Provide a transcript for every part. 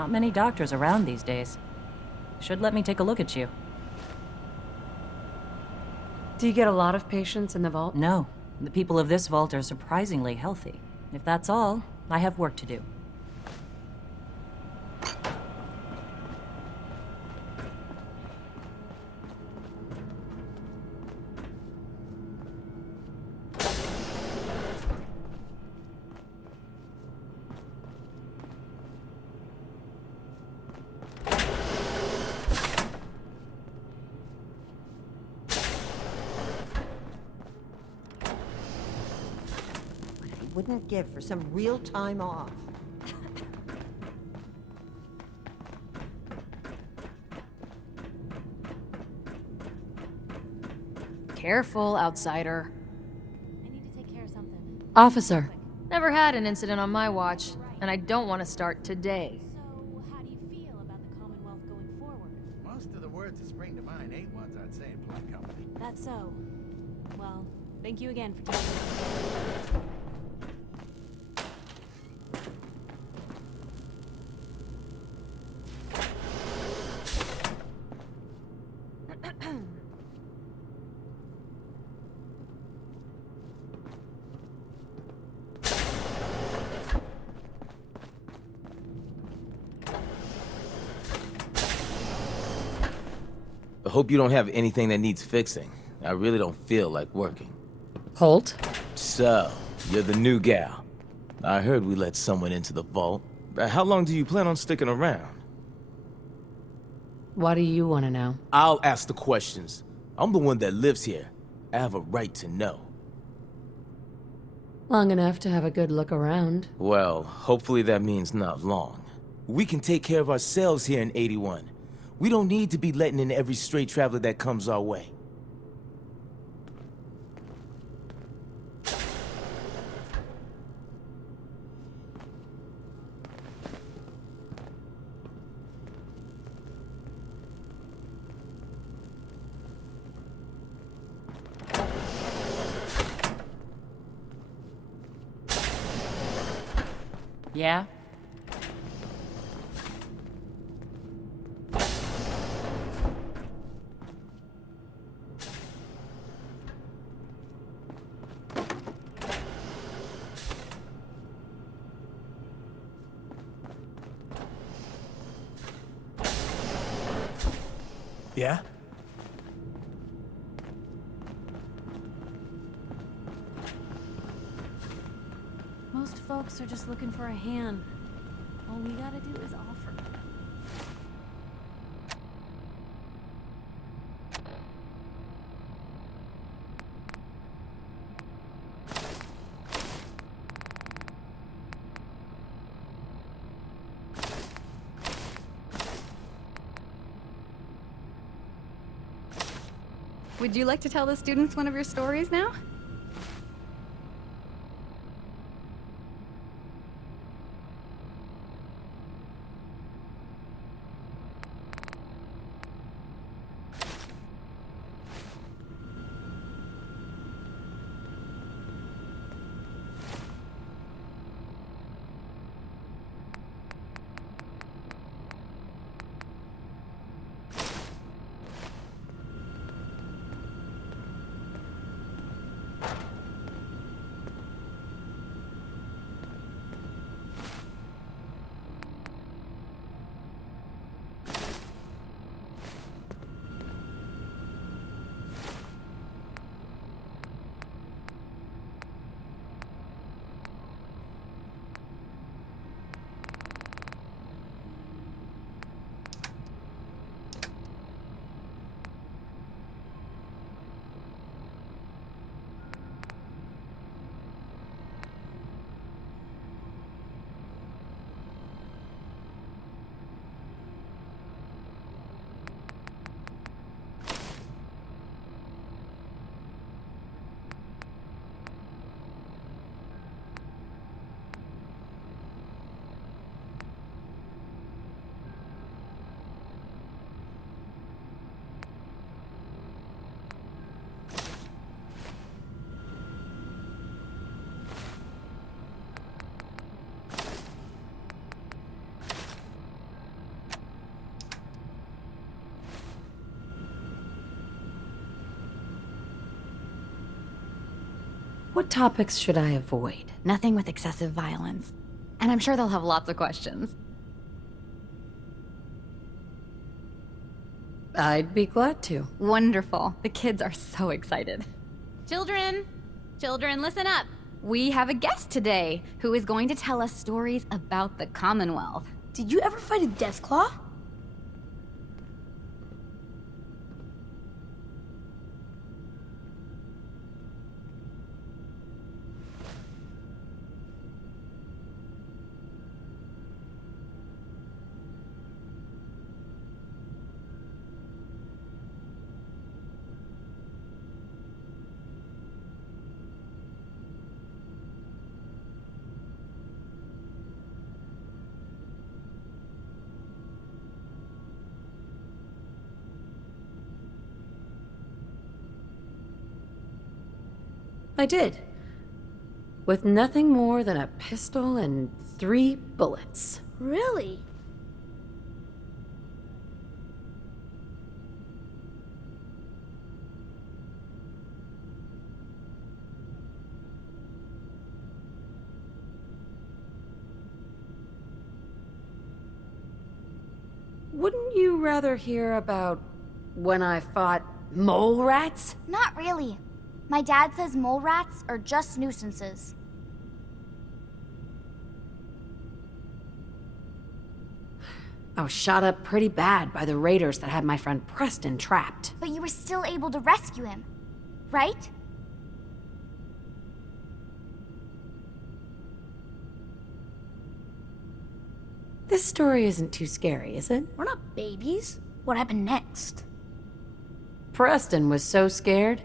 Not many doctors around these days. Should let me take a look at you. Do you get a lot of patients in the vault? No, the people of this vault are surprisingly healthy. If that's all, I have work to do. Wouldn't give for some real time off. Careful, outsider. I need to take care of something. Officer. Never had an incident on my watch, and I don't want to start today. So, how do you feel about the Commonwealth going forward? Most of the words that spring to mind ain't ones I'd say in polite company. That's so. Well, thank you again for taking me. I hope you don't have anything that needs fixing. I really don't feel like working. Holt? So, you're the new gal. I heard we let someone into the vault. How long do you plan on sticking around? What do you want to know? I'll ask the questions. I'm the one that lives here. I have a right to know. Long enough to have a good look around. Well, hopefully that means not long. We can take care of ourselves here in 81. We don't need to be letting in every stray traveler that comes our way. Yeah? Yeah? Most folks are just looking for a hand. All we gotta do is offer. Would you like to tell the students one of your stories now? What topics should I avoid? Nothing with excessive violence. And I'm sure they'll have lots of questions. I'd be glad to. Wonderful. The kids are so excited. Children! Children, listen up! We have a guest today who is going to tell us stories about the Commonwealth. Did you ever fight a Deathclaw? I did. With nothing more than a pistol and 3 bullets. Really? Wouldn't you rather hear about when I fought mole rats? Not really. My dad says mole rats are just nuisances. I was shot up pretty bad by the raiders that had my friend Preston trapped. But you were still able to rescue him, right? This story isn't too scary, is it? We're not babies. What happened next? Preston was so scared,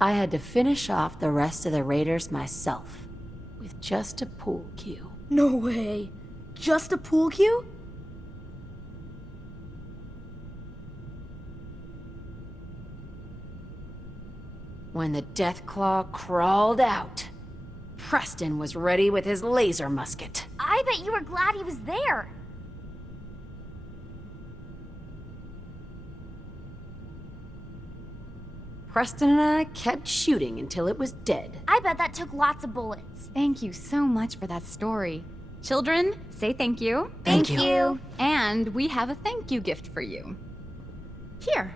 I had to finish off the rest of the raiders myself. With just a pool cue. No way. Just a pool cue? When the Deathclaw crawled out, Preston was ready with his laser musket. I bet you were glad he was there. Preston and I kept shooting until it was dead. I bet that took lots of bullets. Thank you so much for that story. Children, say thank you. Thank you. And we have a thank you gift for you. Here.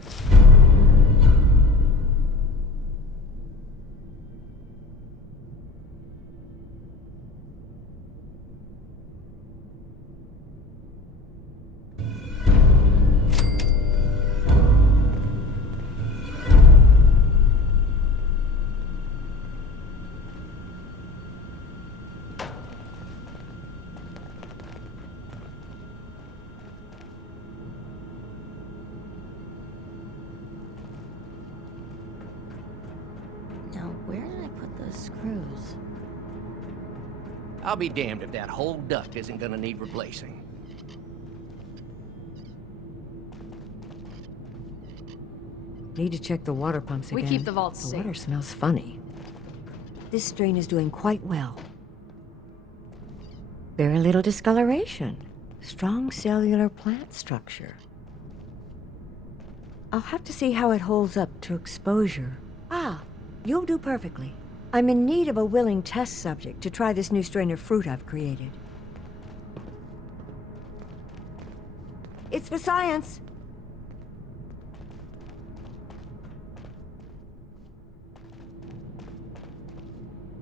Now, where did I put those screws? I'll be damned if that whole duct isn't gonna need replacing. Need to check the water pumps We again. keep the vaults The safe. water smells funny. This strain is doing quite well. Very little discoloration. Strong cellular plant structure. I'll have to see how it holds up to exposure. Ah, you'll do perfectly. I'm in need of a willing test subject to try this new strain of fruit I've created. It's for science.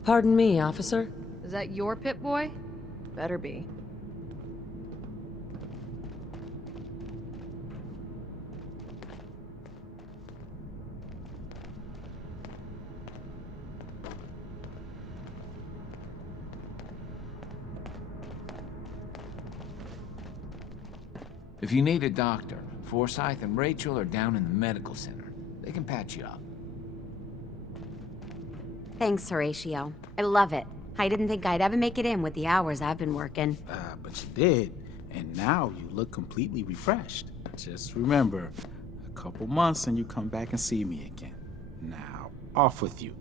Pardon me, officer. Is that your Pip-Boy? Better be. If you need a doctor, Forsyth and Rachel are down in the medical center. They can patch you up. Thanks, Horatio. I love it. I didn't think I'd ever make it in with the hours I've been working. But you did, and now you look completely refreshed. Just remember, a couple months and you come back and see me again. Now, off with you.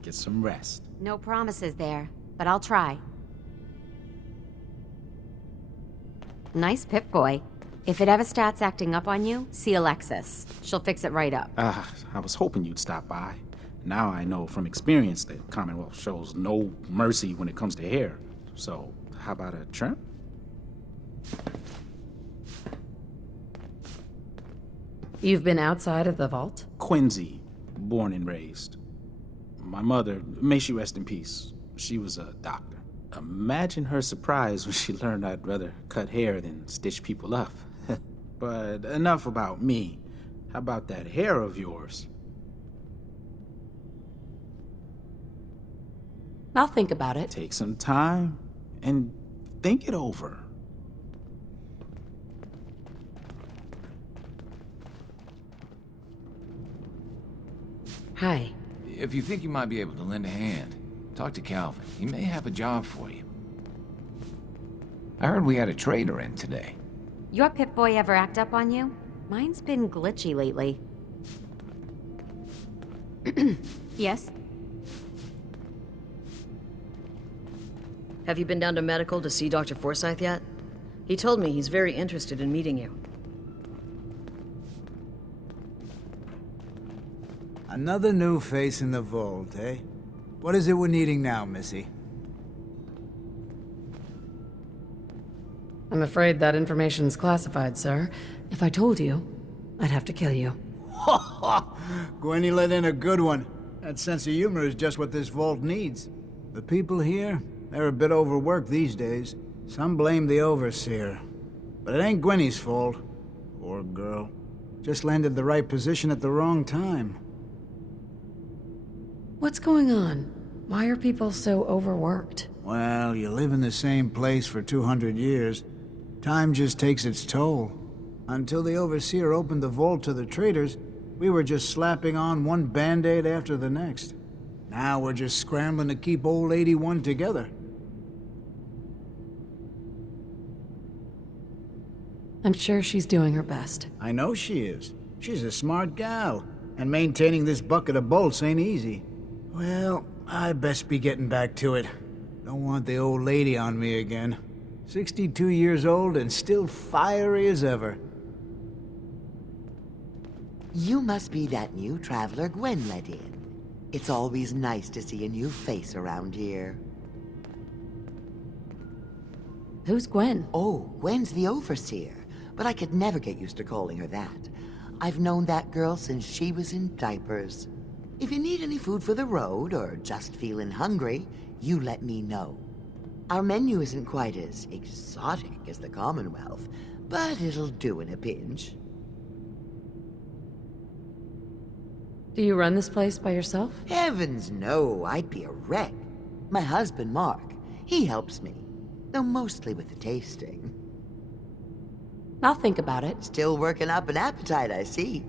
Get some rest. No promises there, but I'll try. Nice Pip-Boy. If it ever starts acting up on you, see Alexis. She'll fix it right up. I was hoping you'd stop by. Now I know from experience that Commonwealth shows no mercy when it comes to hair. So, how about a trim? You've been outside of the vault? Quincy, born and raised. My mother, may she rest in peace, she was a doctor. Imagine her surprise when she learned I'd rather cut hair than stitch people up. But enough about me. How about that hair of yours? I'll think about it. Take some time and think it over. Hi. If you think you might be able to lend a hand, talk to Calvin. He may have a job for you. I heard we had a trader in today. Your Pip-Boy ever act up on you? Mine's been glitchy lately. Yes? Have you been down to medical to see Dr. Forsyth yet? He told me he's very interested in meeting you. Another new face in the vault, eh? What is it we're needing now, Missy? I'm afraid that information's classified, sir. If I told you, I'd have to kill you. Gwenny let in a good one. That sense of humor is just what this vault needs. The people here, they're a bit overworked these days. Some blame the overseer. But it ain't Gwenny's fault. Poor girl. Just landed the right position at the wrong time. What's going on? Why are people so overworked? Well, you live in the same place for 200 years. Time just takes its toll. Until the Overseer opened the vault to the traders, we were just slapping on one band-aid after the next. Now we're just scrambling to keep old 81 together. I'm sure she's doing her best. I know she is. She's a smart gal. And maintaining this bucket of bolts ain't easy. Well, I best be getting back to it. Don't want the old lady on me again. 62 years old and still fiery as ever. You must be that new traveler Gwen let in. It's always nice to see a new face around here. Who's Gwen? Oh, Gwen's the Overseer, but I could never get used to calling her that. I've known that girl since she was in diapers. If you need any food for the road, or just feeling hungry, you let me know. Our menu isn't quite as exotic as the Commonwealth, but it'll do in a pinch. Do you run this place by yourself? Heavens no, I'd be a wreck. My husband, Mark, he helps me, though mostly with the tasting. I'll think about it. Still working up an appetite, I see.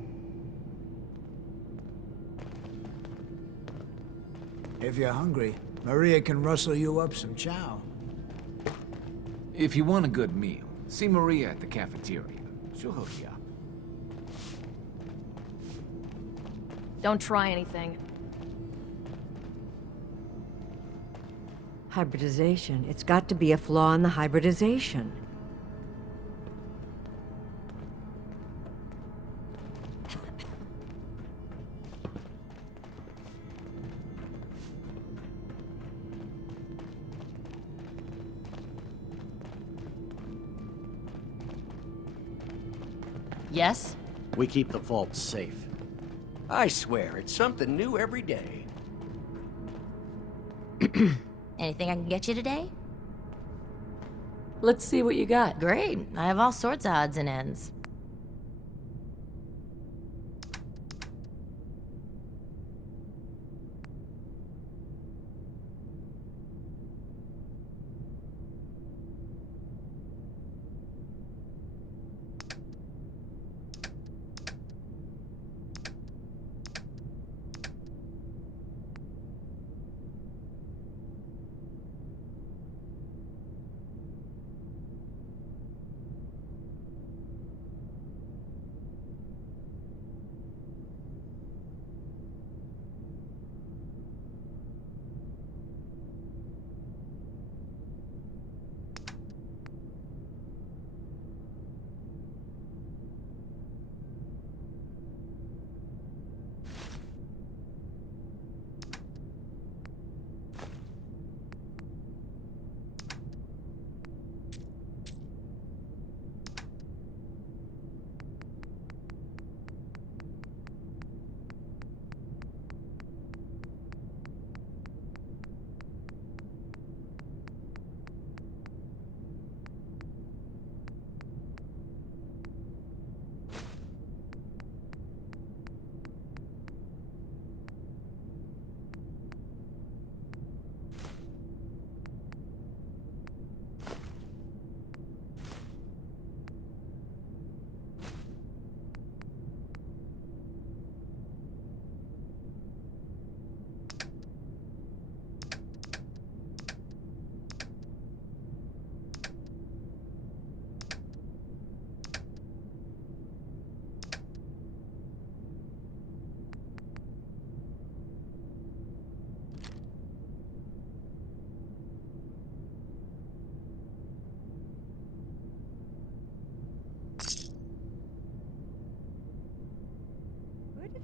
If you're hungry, Maria can rustle you up some chow. If you want a good meal, see Maria at the cafeteria. She'll hook you up. Don't try anything. Hybridization. It's got to be a flaw in the hybridization. Yes? We keep the vault safe. I swear, it's something new every day. Anything I can get you today? Let's see what you got. Great. I have all sorts of odds and ends.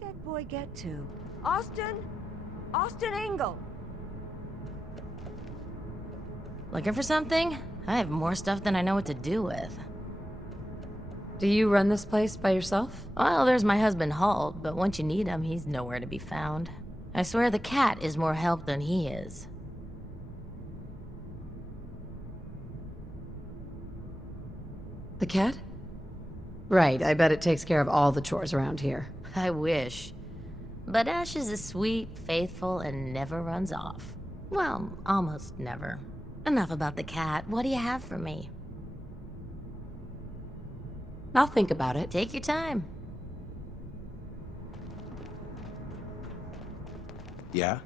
that boy get to? Austin? Austin Engel! Looking for something? I have more stuff than I know what to do with. Do you run this place by yourself? Well, there's my husband Halt, but once you need him, he's nowhere to be found. I swear the cat is more help than he is. The cat? Right, I bet it takes care of all the chores around here. I wish. But Ashes is sweet, faithful, and never runs off. Well, almost never. Enough about the cat. What do you have for me? I'll think about it. Take your time. Yeah?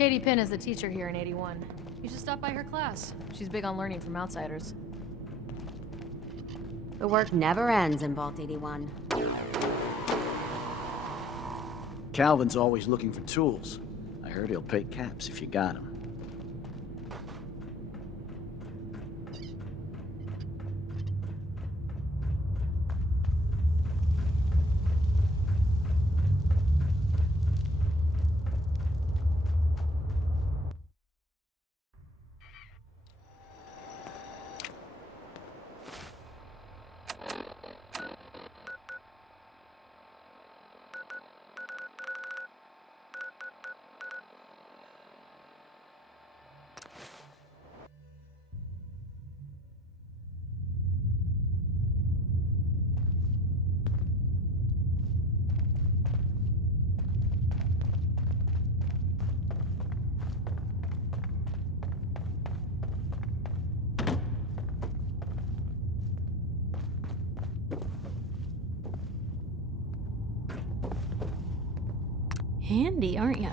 Katie Pinn is the teacher here in 81. You should stop by her class. She's big on learning from outsiders. The work never ends in Vault 81. Calvin's always looking for tools. I heard he'll pay caps if you got them. Handy, aren't ya?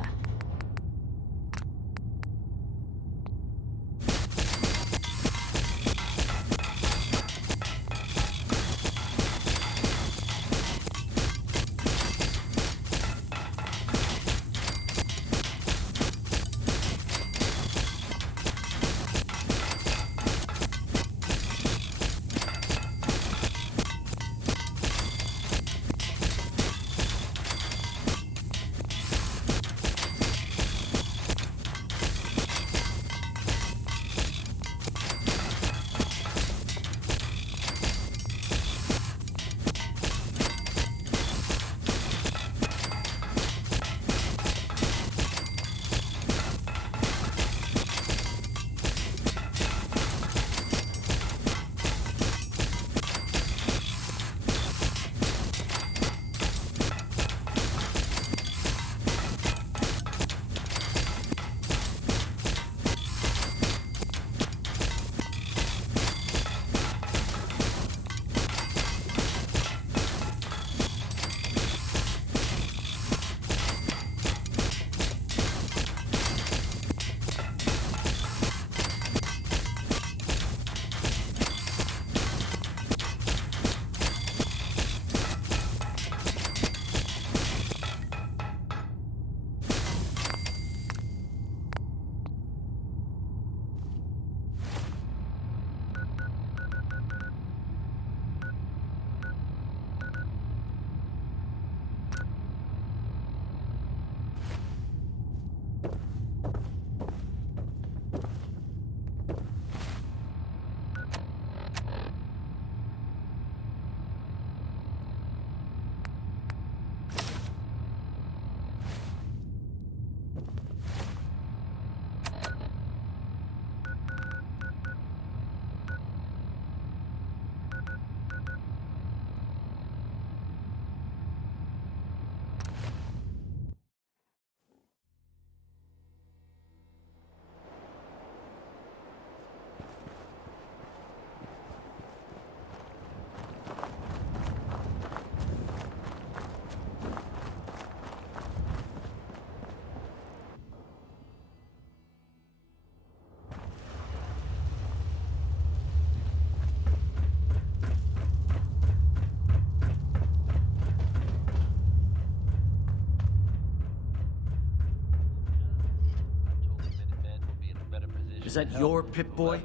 Is that your Pip-Boy?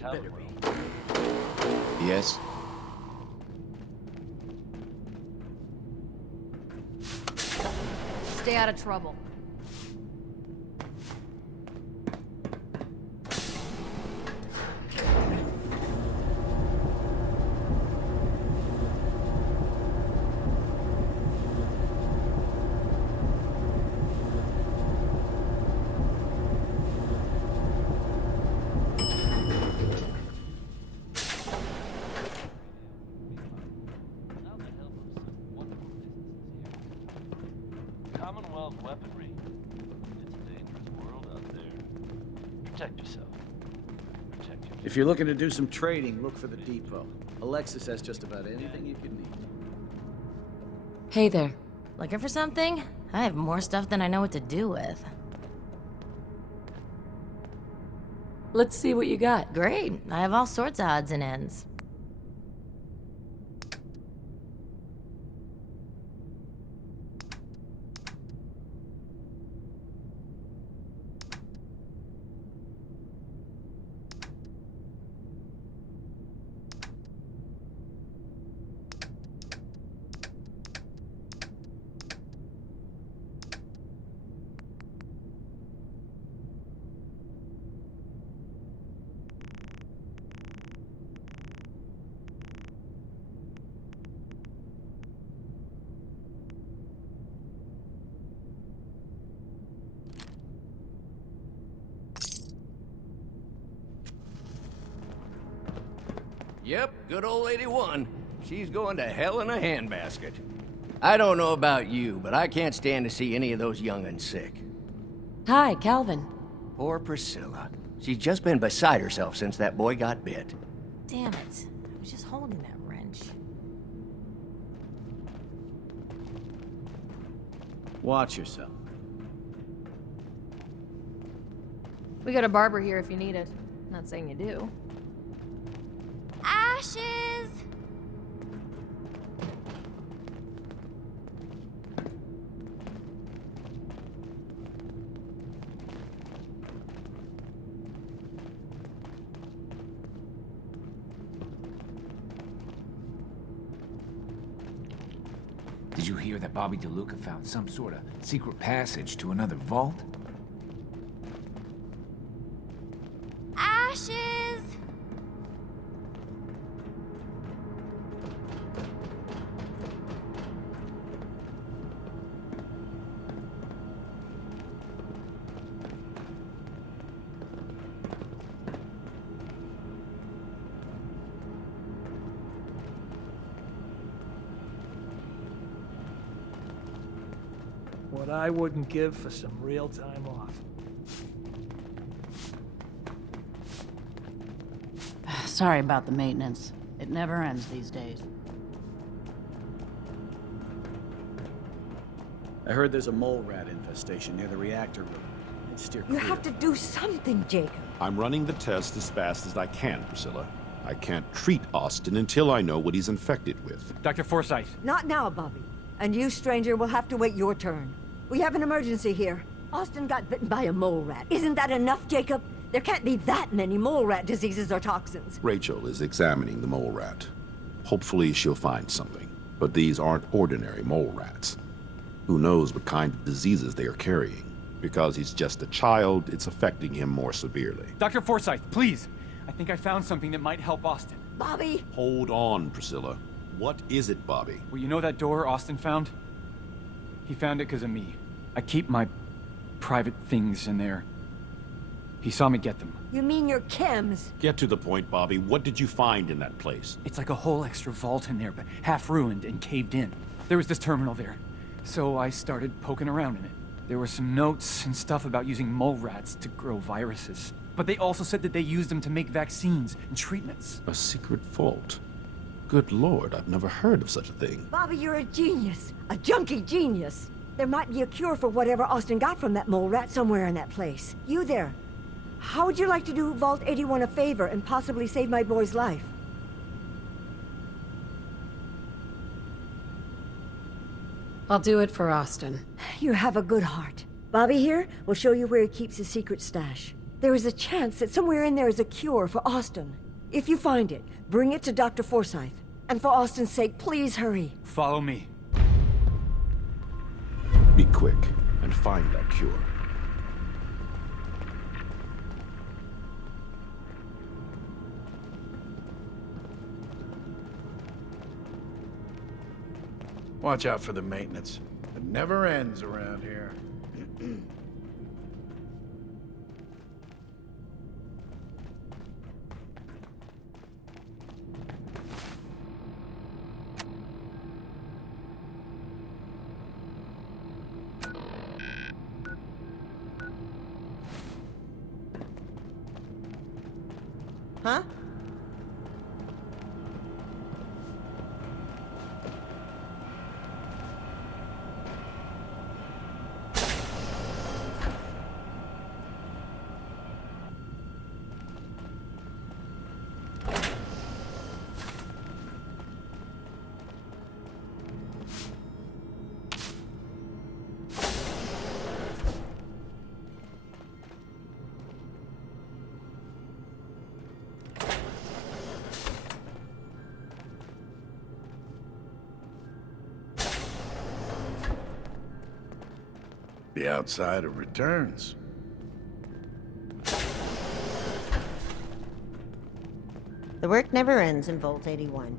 Better be. Yes? Stay out of trouble. Commonwealth weaponry. It's a dangerous world out there. Protect yourself. Protect your... If you're looking to do some trading, look for the depot. Alexis has just about anything you could need. Hey there. Looking for something? I have more stuff than I know what to do with. Let's see what you got. Great. I have all sorts of odds and ends. Yep, good old 81. She's going to hell in a handbasket. I don't know about you, but I can't stand to see any of those young'uns sick. Hi, Calvin. Poor Priscilla. She's just been beside herself since that boy got bit. Damn it. I was just holding that wrench. Watch yourself. We got a barber here if you need it. Not saying you do. Ashes! Did you hear that Bobby DeLuca found some sort of secret passage to another vault? Ashes! What I wouldn't give for some real time off. Sorry about the maintenance. It never ends these days. I heard there's a mole rat infestation near the reactor room. I'd steer You clear. have to do something, Jacob. I'm running the test as fast as I can, Priscilla. I can't treat Austin until I know what he's infected with. Dr. Forsyth. Not now, Bobby. And you, stranger, will have to wait your turn. We have an emergency here. Austin got bitten by a mole rat. Isn't that enough, Jacob? There can't be that many mole rat diseases or toxins. Rachel is examining the mole rat. Hopefully she'll find something. But these aren't ordinary mole rats. Who knows what kind of diseases they are carrying? Because he's just a child, it's affecting him more severely. Dr. Forsyth, please. I think I found something that might help Austin. Bobby! Hold on, Priscilla. What is it, Bobby? Well, you know that door Austin found? He found it because of me. I keep my private things in there. He saw me get them. You mean your chems? Get to the point, Bobby. What did you find in that place? It's like a whole extra vault in there, but half ruined and caved in. There was this terminal there, so I started poking around in it. There were some notes and stuff about using mole rats to grow viruses. But they also said that they used them to make vaccines and treatments. A secret vault? Good Lord, I've never heard of such a thing. Bobby, you're a genius. A junkie genius. There might be a cure for whatever Austin got from that mole rat somewhere in that place. You there. How would you like to do Vault 81 a favor and possibly save my boy's life? I'll do it for Austin. You have a good heart. Bobby here will show you where he keeps his secret stash. There is a chance that somewhere in there is a cure for Austin. If you find it, bring it to Dr. Forsyth. And for Austin's sake, please hurry. Follow me. Be quick and find that cure. Watch out for the maintenance. It never ends around here. Huh? The outsider returns. The work never ends in Vault 81.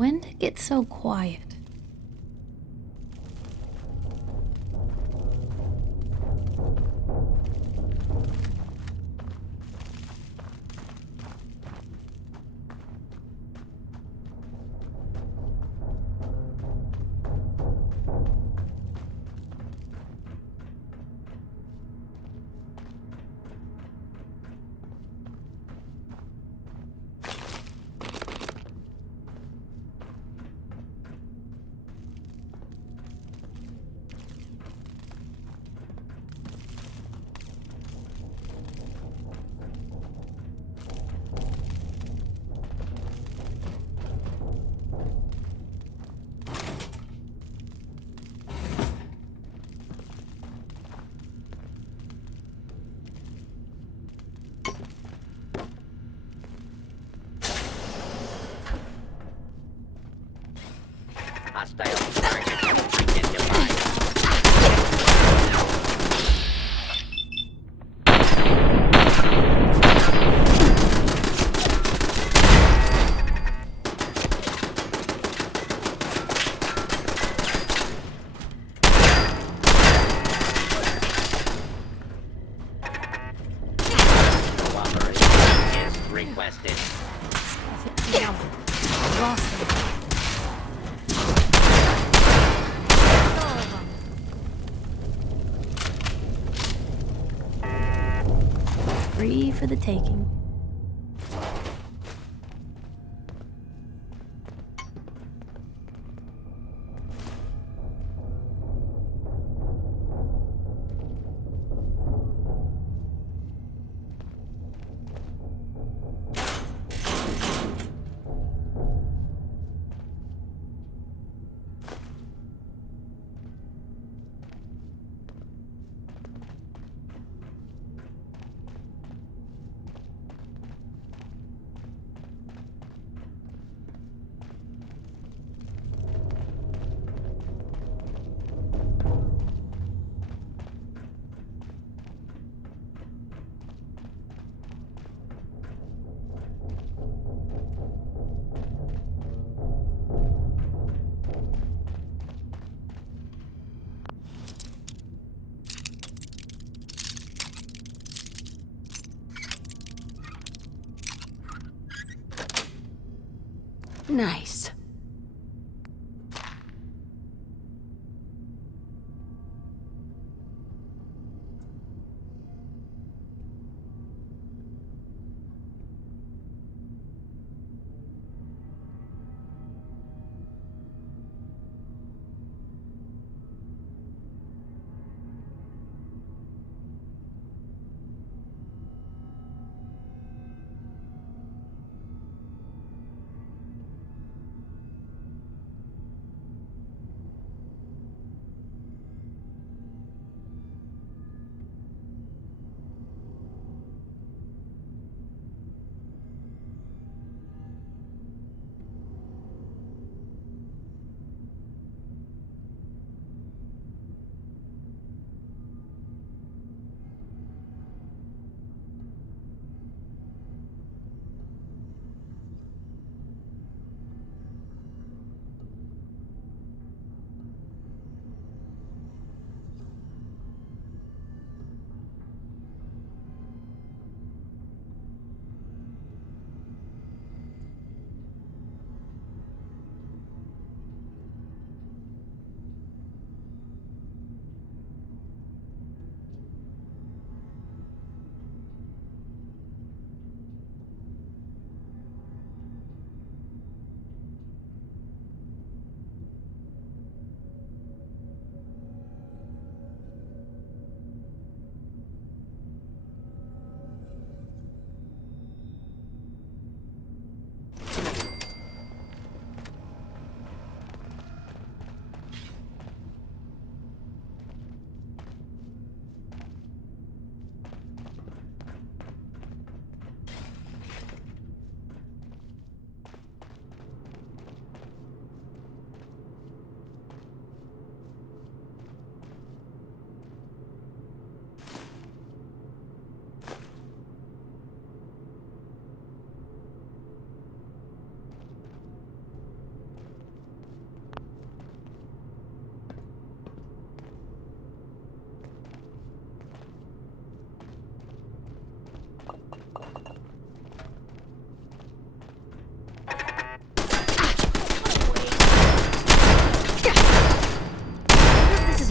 When did it get so quiet? free for the taking. Nice.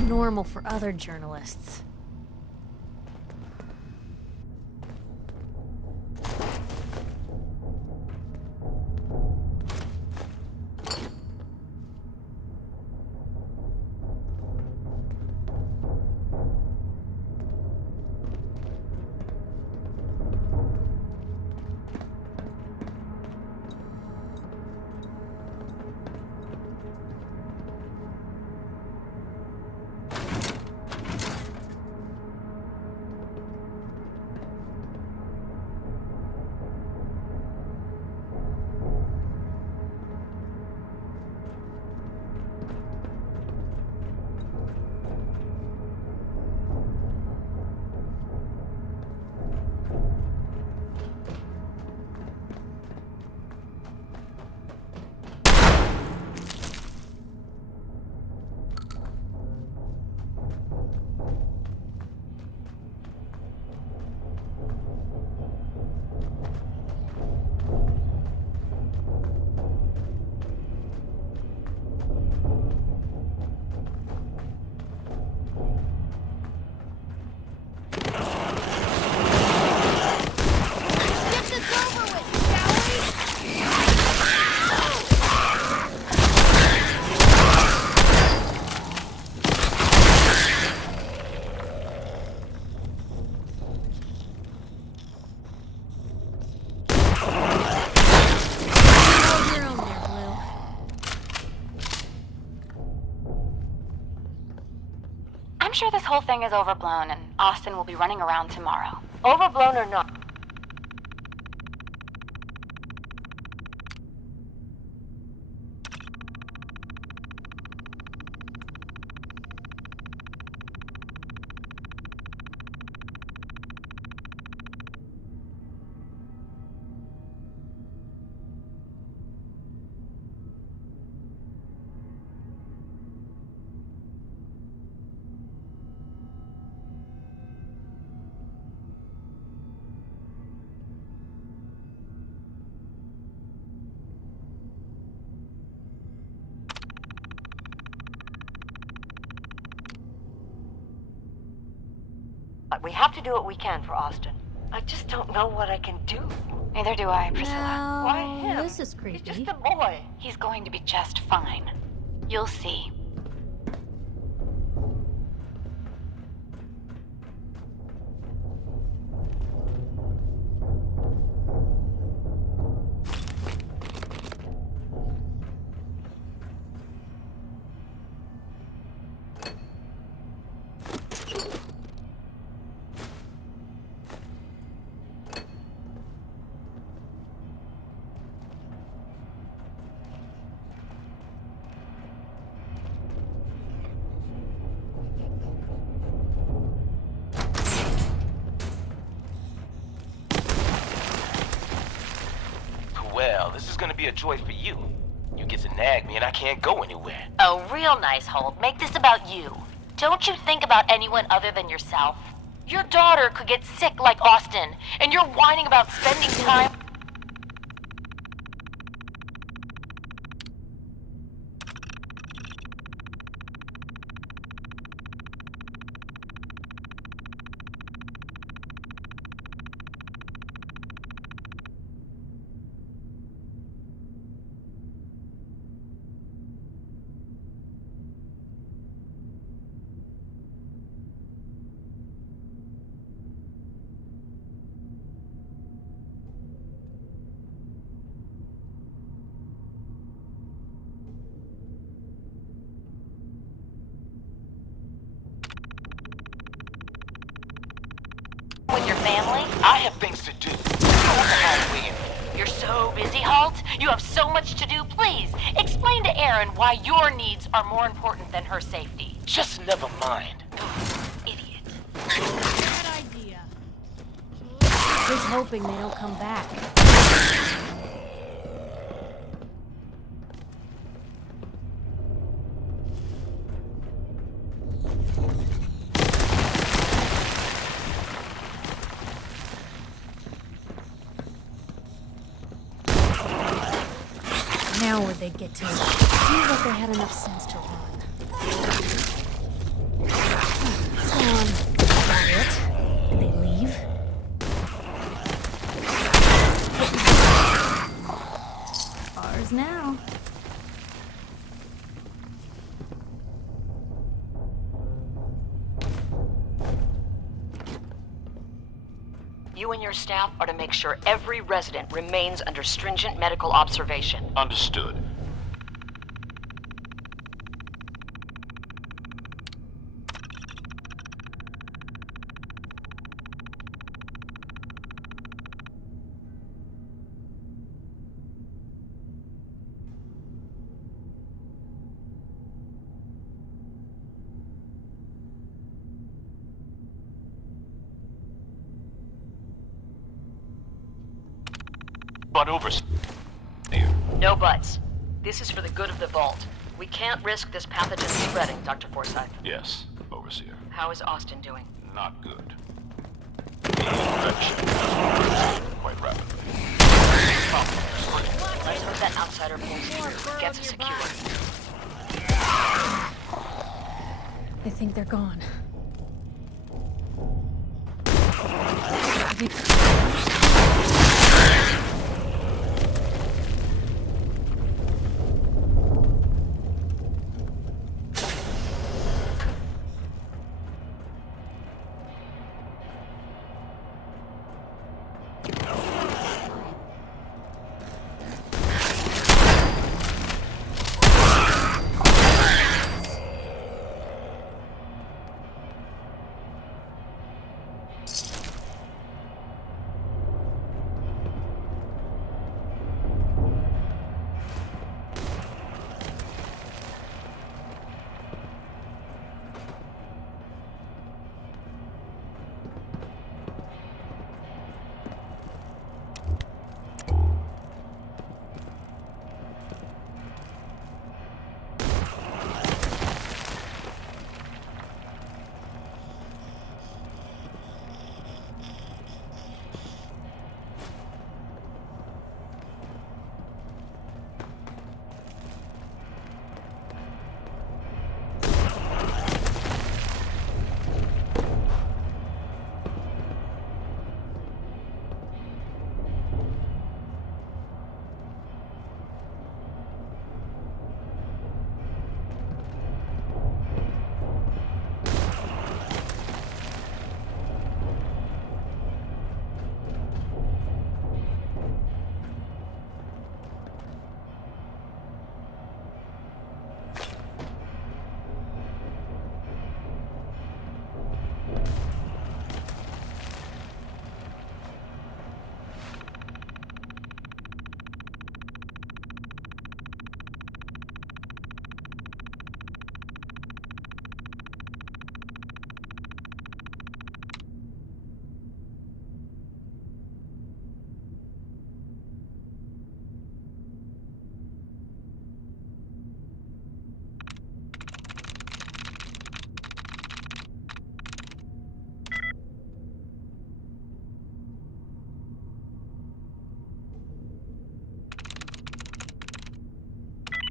Normal for other journalists. I'm sure this whole thing is overblown and Austin will be running around tomorrow. Overblown or not. But we have to do what we can for Austin. I just don't know what I can do. Neither do I, Priscilla. Why him? This is creepy. He's just a boy. He's going to be just fine. You'll see. Well, this is gonna be a joy for you. You get to nag me and I can't go anywhere. Oh, real nice, Holt. Make this about you. Don't you think about anyone other than yourself? Your daughter could get sick like Austin, and you're whining about spending time... with your family? I have things to do. You're so busy, Holt. You have so much to do. Please, explain to Erin why your needs are more important than her safety. Just never mind. Idiot. Bad idea. He's hoping they don't come back. Now where'd they get to? Seems like they had enough sense to run. Come on. Is that it? Did they leave? Ours now. You and your staff are to make sure every resident remains under stringent medical observation. Understood. But over... No buts. This is for the good of the Vault. We can't risk this pathogen spreading, Dr. Forsyth. Yes, Overseer. How is Austin doing? Not good. The infection has progressed quite rapidly. Let's hope that outsider pulls through, gets us secured. I think they're gone.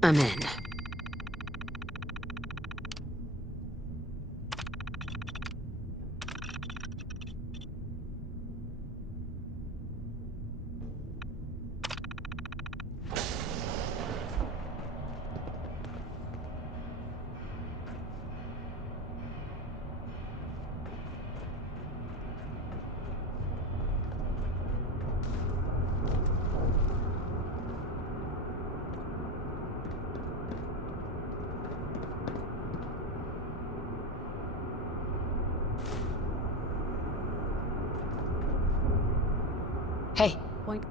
I'm in. Hey, point.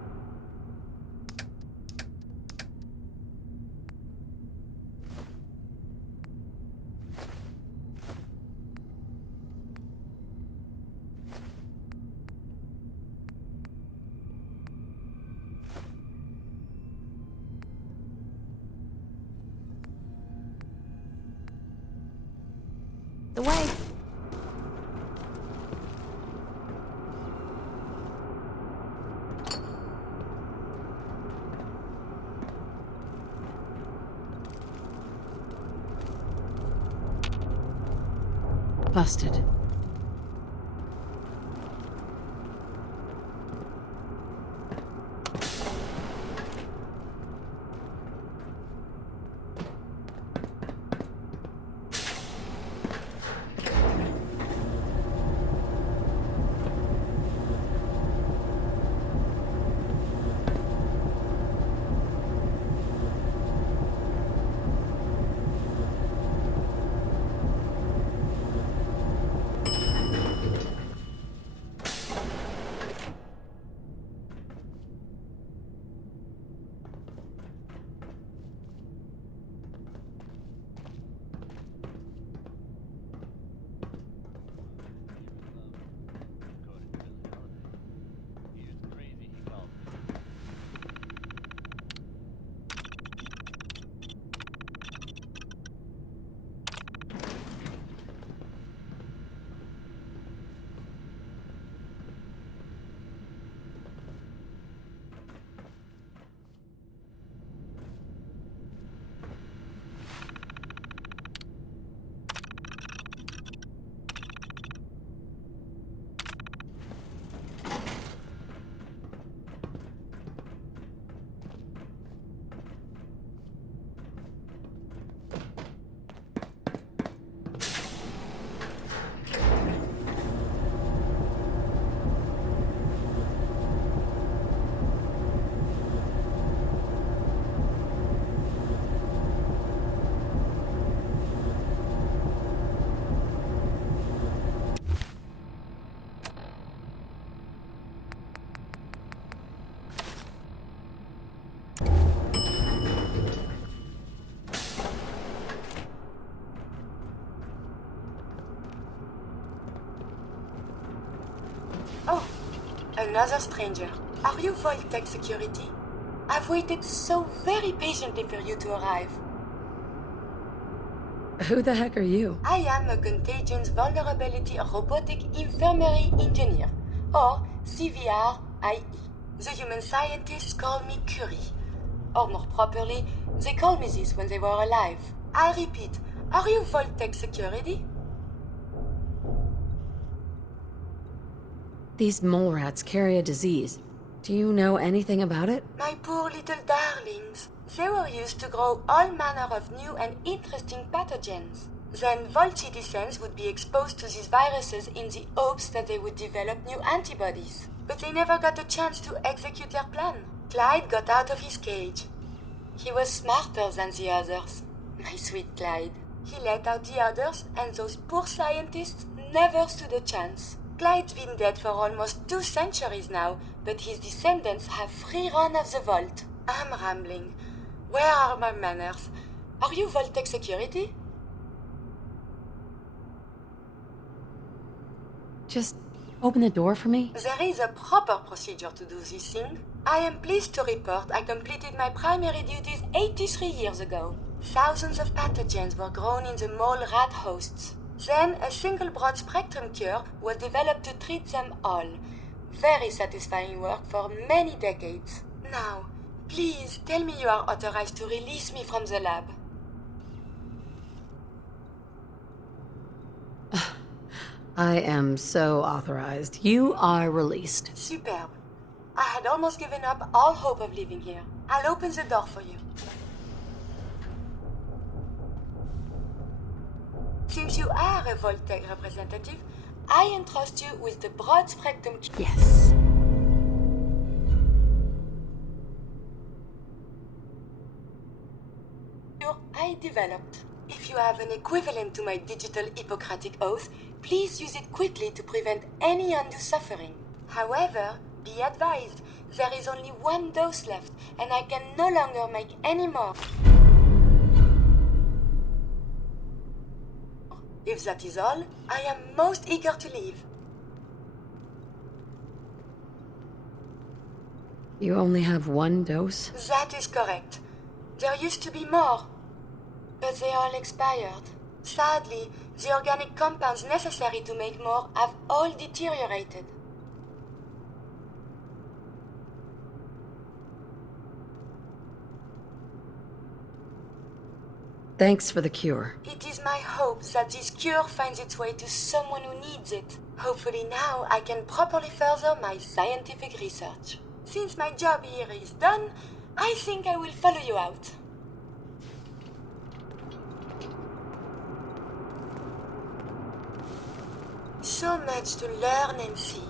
The way. Busted. Another stranger. Are you Voltec security? I've waited so very patiently for you to arrive. Who the heck are you? I am a Contagions Vulnerability Robotic Infirmary Engineer, or CVR-IE. The human scientists call me Curie. Or more properly, they called me this when they were alive. I repeat, are you Voltec security? These mole rats carry a disease. Do you know anything about it? My poor little darlings. They were used to grow all manner of new and interesting pathogens. Then Volt citizens would be exposed to these viruses in the hopes that they would develop new antibodies. But they never got a chance to execute their plan. Clyde got out of his cage. He was smarter than the others. My sweet Clyde. He let out the others, and those poor scientists never stood a chance. Clyde's been dead for almost 2 centuries now, but his descendants have free run of the vault. I'm rambling. Where are my manners? Are you Voltec security? Just open the door for me? There is a proper procedure to do this thing. I am pleased to report I completed my primary duties 83 years ago. Thousands of pathogens were grown in the mole rat hosts. Then a single broad-spectrum cure was developed to treat them all. Very satisfying work for many decades. Now, Please tell me you are authorized to release me from the lab. I am so authorized. You are released. Superb. I had almost given up all hope of leaving here. I'll open the door for you. Since you are a Voltec representative, I entrust you with the broad spectrum. Yes. I developed. If you have an equivalent to my digital Hippocratic oath, please use it quickly to prevent any undue suffering. However, be advised, there is only one dose left, and I can no longer make any more. If that is all, I am most eager to leave. You only have one dose? That is correct. There used to be more, but they all expired. Sadly, the organic compounds necessary to make more have all deteriorated. Thanks for the cure. It is my hope that this cure finds its way to someone who needs it. Hopefully now I can properly further my scientific research. Since my job here is done, I think I will follow you out. So much to learn and see.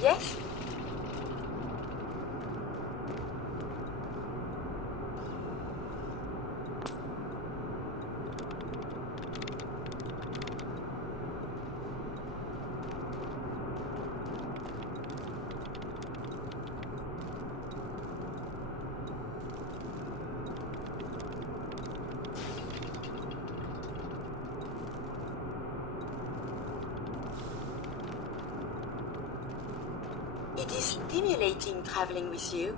Yes? It is stimulating traveling with you.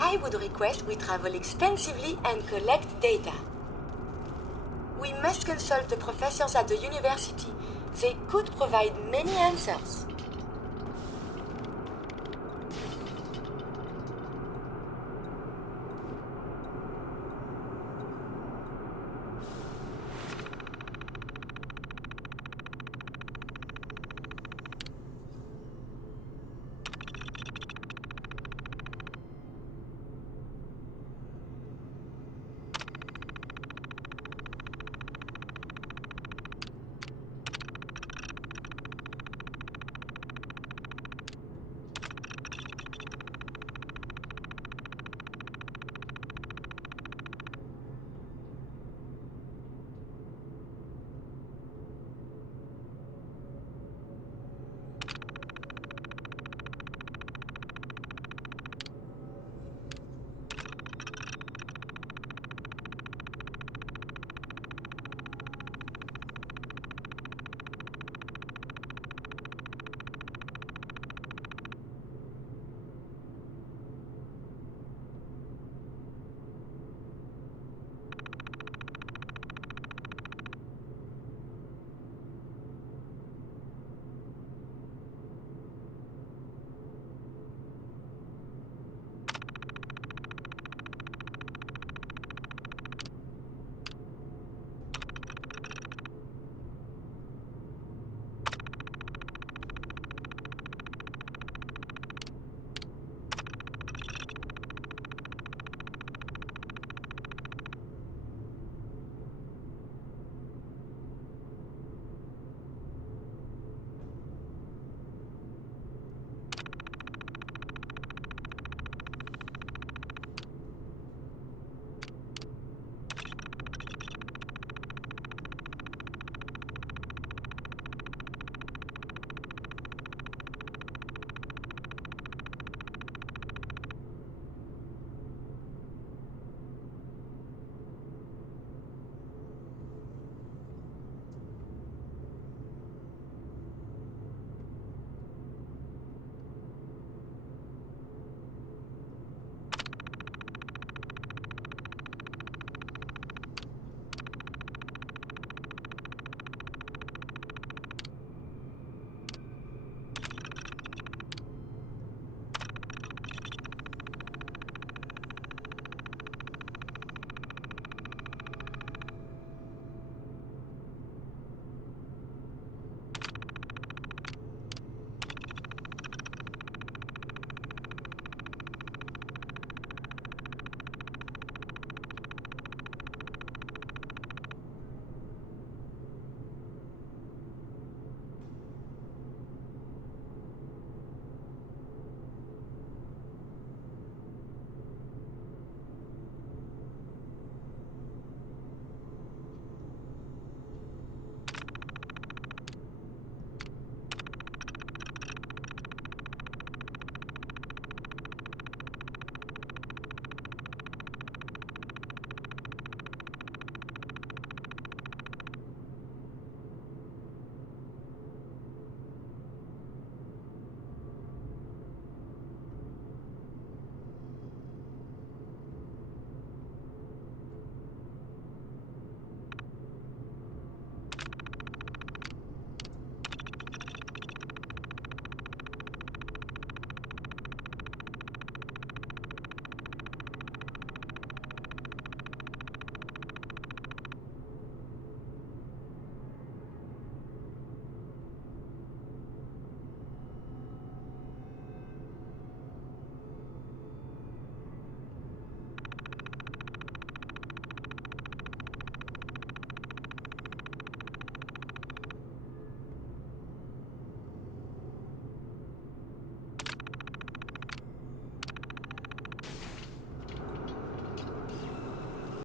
I would request we travel extensively and collect data. We must consult the professors at the university. They could provide many answers.